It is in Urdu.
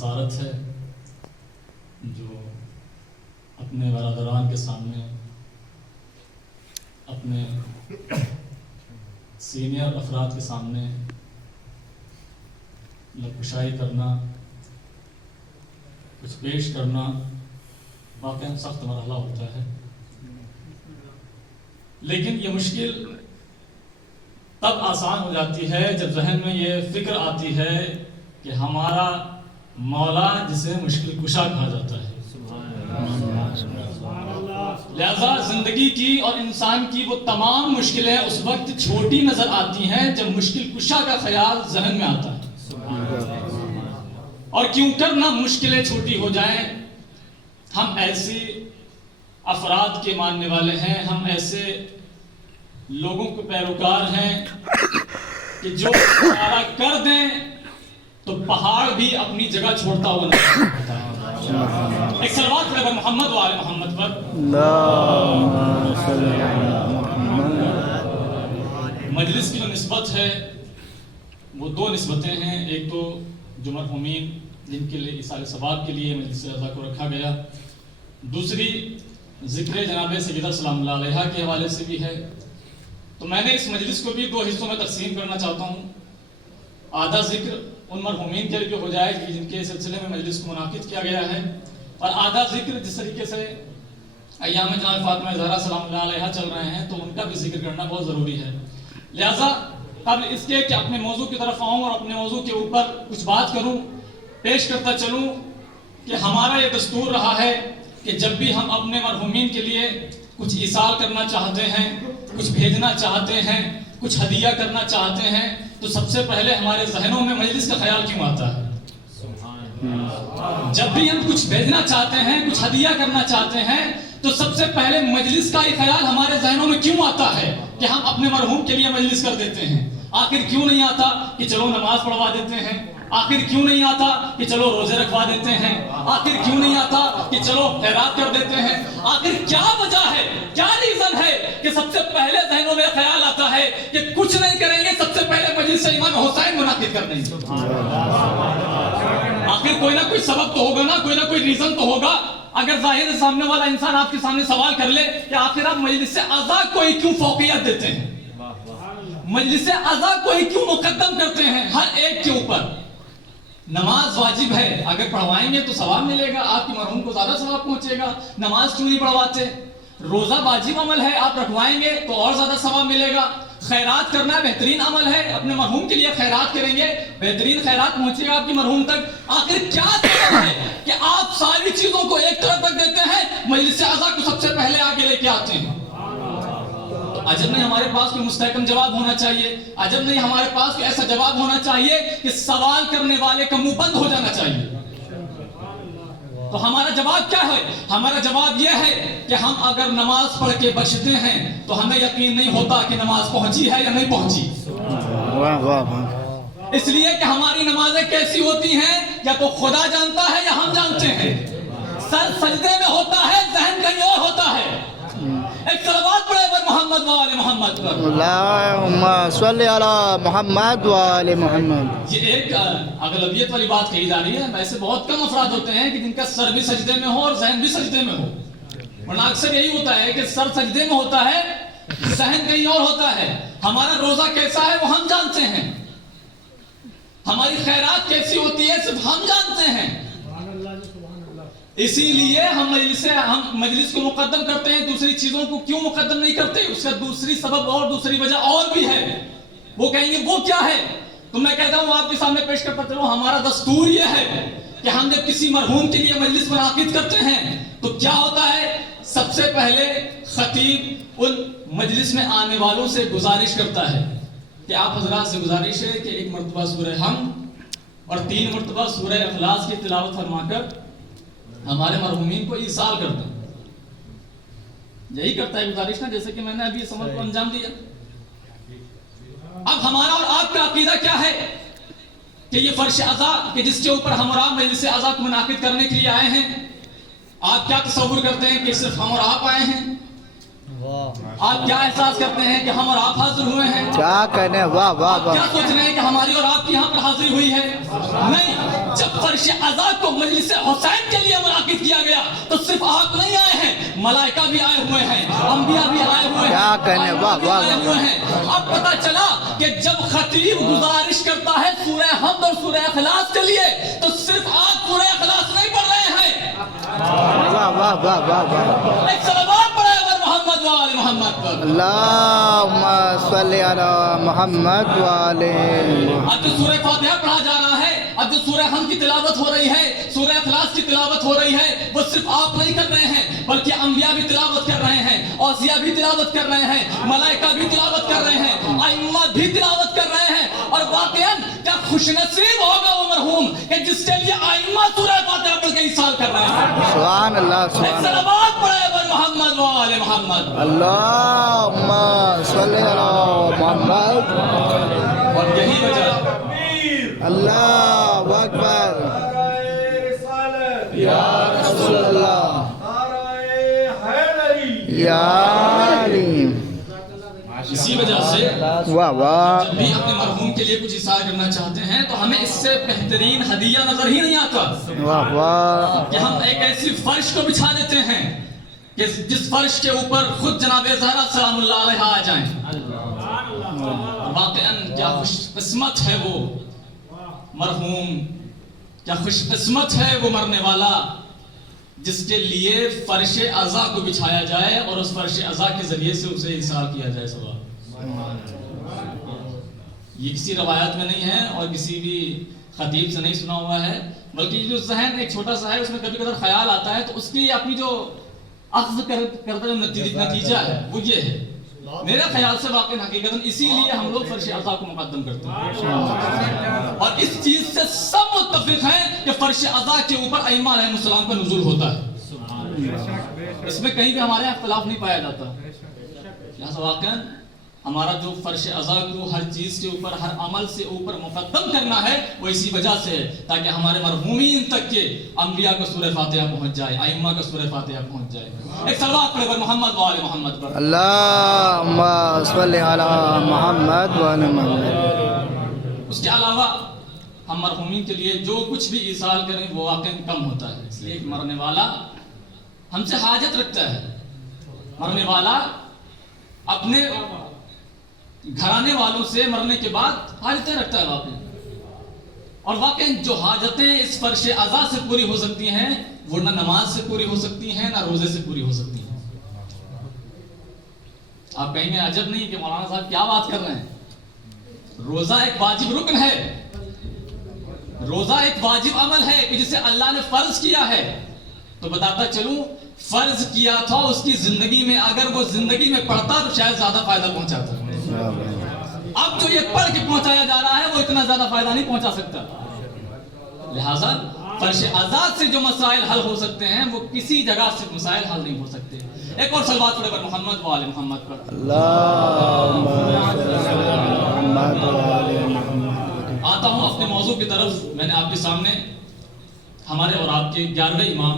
جسارت ہے جو اپنے برادران کے سامنے اپنے سینئر افراد کے سامنے نقشائی کرنا، کچھ پیش کرنا واقعاً سخت مرحلہ ہوتا ہے، لیکن یہ مشکل تب آسان ہو جاتی ہے جب ذہن میں یہ فکر آتی ہے کہ ہمارا مولا جسے مشکل کشا کہا جاتا ہے۔ لہذا زندگی کی اور انسان کی وہ تمام مشکلیں اس وقت چھوٹی نظر آتی ہیں جب مشکل کشا کا خیال ذہن میں آتا ہے۔ اور کیوں کر نہ مشکلیں چھوٹی ہو جائیں، ہم ایسی افراد کے ماننے والے ہیں، ہم ایسے لوگوں کے پیروکار ہیں کہ جو اشارہ کر دیں تو پہاڑ بھی اپنی جگہ چھوڑتا ہوا نظر آتا ہے۔ ایک صلوات پڑھیں محمد وآل محمد پر۔ مجلس کی جو نسبت ہے وہ دو نسبتیں ہیں، ایک تو جو مرحومین جن کے لیے ایصال ثواب کے لیے مجلس رضا کو رکھا گیا، دوسری ذکر جناب سیدہ سلام اللہ علیہا کے حوالے سے بھی ہے۔ تو میں نے اس مجلس کو بھی دو حصوں میں تقسیم کرنا چاہتا ہوں۔ آدھا ذکر ان مرحومین کے لیے ہو جائے جن کے سلسلے میں مجلس کو منعقد کیا گیا ہے، اور آدھا ذکر جس طریقے سے ایام جناب فاطمہ زہرا سلام اللہ علیہا چل رہے ہیں تو ان کا بھی ذکر کرنا بہت ضروری ہے۔ لہٰذا قبل اس کے کہ اپنے موضوع کی طرف آؤں اور اپنے موضوع کے اوپر کچھ بات کروں، پیش کرتا چلوں کہ ہمارا یہ دستور رہا ہے کہ جب بھی ہم اپنے مرحومین کے لیے کچھ ایصال کرنا چاہتے ہیں، کچھ بھیجنا چاہتے ہیں، کچھ ہدیہ کرنا چاہتے ہیں، تو سب سے پہلے ہمارے ذہنوں میں مجلس کا خیال کیوں آتا ہے؟ جب بھی ہم کچھ بھیجنا چاہتے ہیں، کچھ ہدیہ کرنا چاہتے ہیں، تو سب سے پہلے مجلس کا ہی خیال ہمارے ذہنوں میں کیوں آتا ہے کہ ہم اپنے مرحوم کے لیے مجلس کر دیتے ہیں؟ آخر کیوں نہیں آتا کہ چلو نماز پڑھوا دیتے ہیں؟ آخر کیوں نہیں آتا کہ چلو روزے رکھوا دیتے ہیں؟ آخر کیوں نہیں آتا کہ چلو خیرات کر دیتے ہیں؟ آخر کیا وجہ ہے، کیا ریزن ہے کہ سب سے پہلے ذہنوں میں خیال آتا ہے کہ کچھ نہیں کریں گے، سب سے پہلے مجلس امام حسین منعقد کر دیں گے؟ آخر کوئی نہ کوئی سبب تو ہوگا نا، کوئی نہ کوئی ریزن تو ہوگا۔ اگر ظاہر سامنے والا انسان آپ کے سامنے سوال کر لے کہ آخر آپ مجلس اعضاء کو ہی کیوں فوقیت دیتے ہیں، مجلس اعضاء کو ہی کیوں مقدم کرتے ہیں ہر ایک کے اوپر؟ نماز واجب ہے، اگر پڑھوائیں گے تو ثواب ملے گا، آپ کے مرحوم کو زیادہ ثواب پہنچے گا۔ نماز کیوں نہیں پڑھواتے؟ روزہ واجب عمل ہے، آپ رکھوائیں گے تو اور زیادہ ثواب ملے گا۔ خیرات کرنا بہترین عمل ہے، اپنے مرحوم کے لیے خیرات کریں گے، بہترین خیرات پہنچے گا آپ کے مرحوم تک۔ آخر کیا سبب ہے کہ آپ ساری چیزوں کو ایک طرف رکھ دیتے ہیں، مجلس اعضاء کو سب سے پہلے آگے لے کے آتے ہیں؟ عجب نہیں ہمارے پاس کوئی مستحکم جواب ہونا چاہیے، عجب نہیں ہمارے پاس کوئی ایسا جواب ہونا چاہیے کہ سوال کرنے والے کا منہ بند ہو جانا چاہیے۔ تو ہمارا جواب کیا ہے؟ ہمارا جواب یہ ہے کہ ہم اگر نماز پڑھ کے بچتے ہیں تو ہمیں یقین نہیں ہوتا کہ نماز پہنچی ہے یا نہیں پہنچی۔ اس لیے کہ ہماری نمازیں کیسی ہوتی ہیں یا تو خدا جانتا ہے یا ہم جانتے ہیں۔ سر سجدے میں ہوتا ہے، ذہن کہیں اور ہوتا ہے۔ ایک صلوات پڑھے پر محمد وآل محمد پر۔ اللہم صلی علی محمد وآل محمد۔ یہ ایک اغلبیت والی بات کہی جا رہی ہے، ویسے بہت کم افراد ہوتے ہیں کہ جن کا سر بھی سجدے میں ہو اور ذہن بھی سجدے میں ہو، ورنہ اکثر یہی ہوتا ہے کہ سر سجدے میں ہوتا ہے، ذہن کہیں اور ہوتا ہے۔ ہمارا روزہ کیسا ہے وہ ہم جانتے ہیں، ہماری خیرات کیسی ہوتی ہے صرف ہم جانتے ہیں۔ اسی لیے ہم مجلس کو مقدم کرتے ہیں، دوسری چیزوں کو کیوں مقدم نہیں کرتے؟ اس کا دوسری سبب اور دوسری وجہ اور بھی ہے۔ وہ کہیں گے وہ کیا ہے؟ تو میں کہتا ہوں آپ کے سامنے پیش کرتا چلو، ہمارا دستور یہ ہے کہ ہم جب کسی مرحوم کے لیے مجلس منعقد کرتے ہیں تو کیا ہوتا ہے؟ سب سے پہلے خطیب ان مجلس میں آنے والوں سے گزارش کرتا ہے کہ آپ حضرات سے گزارش ہے کہ ایک مرتبہ سورہ حمد اور 3 مرتبہ سورہ اخلاص کی تلاوت فرما کر ہمارے مرحومین کو ایصال کر دیں۔ یہی کرتا ہے گزارش نا، جیسے کہ میں نے ابھی اس عمل کو انجام دیا۔ اب ہمارا اور آپ کا عقیدہ کیا ہے کہ یہ فرش عزا کہ جس کے اوپر ہم اور آپ مجلس عزا کو منعقد کرنے کے لیے آئے ہیں، آپ کیا تصور کرتے ہیں کہ صرف ہم اور آپ آئے ہیں؟ آپ کیا احساس کرتے ہیں کہ ہم اور آپ حاضر ہوئے ہیں؟ کیا کہنے, واہ واہ آپ کیا واہ. سوچ رہے ہیں کہ ہماری اور آپ کی یہاں پر حاضری ہوئی ہے؟ نہیں. جب فرش عزا کو مجلس حسین کے لیے منعقد کیا گیا تو صرف آپ نہیں آئے ہیں, ملائکہ بھی آئے ہوئے ہیں, انبیاء بھی آئے ہوئے ہیں, کیا کہنے, واہ واہ آئے ہوئے ہیں. اب پتا چلا کہ جب خطیب گزارش کرتا ہے سورہ حمد اور سورہ اخلاص کے لیے تو صرف آپ سورہ اخلاص نہیں پڑھ رہے ہیں. واہ واہ واہ واہ واہ. ایک صلوات پڑھے محمد و آل محمد پر. اللہم صلی علی محمد وآل محمد. اب جو سورہ فاتحہ پڑھا جا رہا ہے, اب جو سورہ حمد کی تلاوت ہو رہی ہے, سورہ اخلاص کی تلاوت ہو رہی ہے, وہ صرف آپ نہیں کر رہے ہیں بلکہ انبیاء بھی تلاوت کر رہے ہیں, اوصیاء بھی تلاوت کر رہے ہیں, ملائکہ بھی تلاوت کر رہے ہیں, ائمہ بھی تلاوت کر رہے ہیں. اور واقعاً کیا خوش نصیب ہوگا وہ مرحوم کہ جس کے لیے ائمہ سورہ فاتحہ پڑھ کے احسان کر رہے ہیں. سبحان اللہ, ایک سبحان اللہ. صلوات پڑھے بر محمد و آل محمد. اللہم صلی علی محمد. اور یہی وجہ اللہ اکبر. یا رسول اللہ, یا علی. اسی وجہ سے واہ واہ. جب بھی اپنے مرحوم کے لیے کچھ اظہار کرنا چاہتے ہیں تو ہمیں اس سے بہترین ہدیہ نظر ہی نہیں آتا واہ واہ. کہ ہم ایک ایسی فرش کو بچھا دیتے ہیں کہ جس فرش کے اوپر خود جناب زہرا سلام اللہ علیہ آ جائیں. واقعاً کیا خوش قسمت ہے وہ مرحوم, کیا خوش قسمت ہے وہ مرنے والا جس کے لیے فرش عزا کو بچھایا جائے اور اس فرش عزا کے ذریعے سے اسے احسار کیا جائے. سوال یہ کسی روایات میں نہیں ہے اور کسی بھی خطیب سے نہیں سنا ہوا ہے, بلکہ یہ جو ذہن ایک چھوٹا سا ہے اس میں کبھی کبھار خیال آتا ہے تو اس کی اپنی جو اخذ کرتا جو نتیجہ ہے وہ یہ ہے. میرے خیال سے واقعی حقیقتاً اسی لیے ہم لوگ فرش عزا کو مقدم کرتے ہیں اور اس چیز سے سب متفق ہیں کہ فرش عزا کے اوپر ائمہ علیہ السلام کا نزول ہوتا ہے. اس میں کہیں بھی ہمارے یہاں اختلاف نہیں پایا جاتا. لہذا واقعاً ہمارا جو فرش عزا کو ہر چیز کے اوپر, ہر عمل سے اوپر مقدم کرنا ہے وہ اسی وجہ سے ہے تاکہ ہمارے مرحومین تک کے انبیاء کا سورہ فاتحہ پہنچ جائے, ائمہ کا سورہ فاتحہ پہنچ جائے. ایک صلوات پڑھے محمد و آل محمد پر. اللہم صلی علی محمد وآل محمد. اس کے علاوہ ہم مرحومین کے لیے جو کچھ بھی ایصال کریں وہ واقعاً کم ہوتا ہے. اس لیے ایک مرنے والا ہم سے حاجت رکھتا ہے. مرنے والا اپنے گھرانے والوں سے مرنے کے بعد حاجتیں رکھتا ہے واقعی, اور واقعی جو حاجتیں اس فرش عزا سے پوری ہو سکتی ہیں وہ نہ نماز سے پوری ہو سکتی ہیں نہ روزے سے پوری ہو سکتی ہیں. آپ کہیں گے عجب نہیں کہ مولانا صاحب کیا بات کر رہے ہیں, روزہ ایک واجب رکن ہے, روزہ ایک واجب عمل ہے کہ جسے اللہ نے فرض کیا ہے. تو بتاتا چلوں فرض کیا تھا اس کی زندگی میں, اگر وہ زندگی میں پڑھتا تو شاید زیادہ فائدہ پہنچاتا. اب جو یہ پڑھ کے پہنچایا جا رہا ہے وہ اتنا زیادہ فائدہ نہیں پہنچا سکتا. لہذا فرش عزا سے جو مسائل حل ہو سکتے ہیں وہ کسی جگہ سے مسائل حل نہیں ہو سکتے. ایک اور صلوات پڑھے پر محمد و آل محمد پر. اللہم صلی علی محمد وآل محمد. آتا ہوں اپنے موضوع کی طرف. میں نے آپ کے سامنے ہمارے اور آپ کے 11ویں امام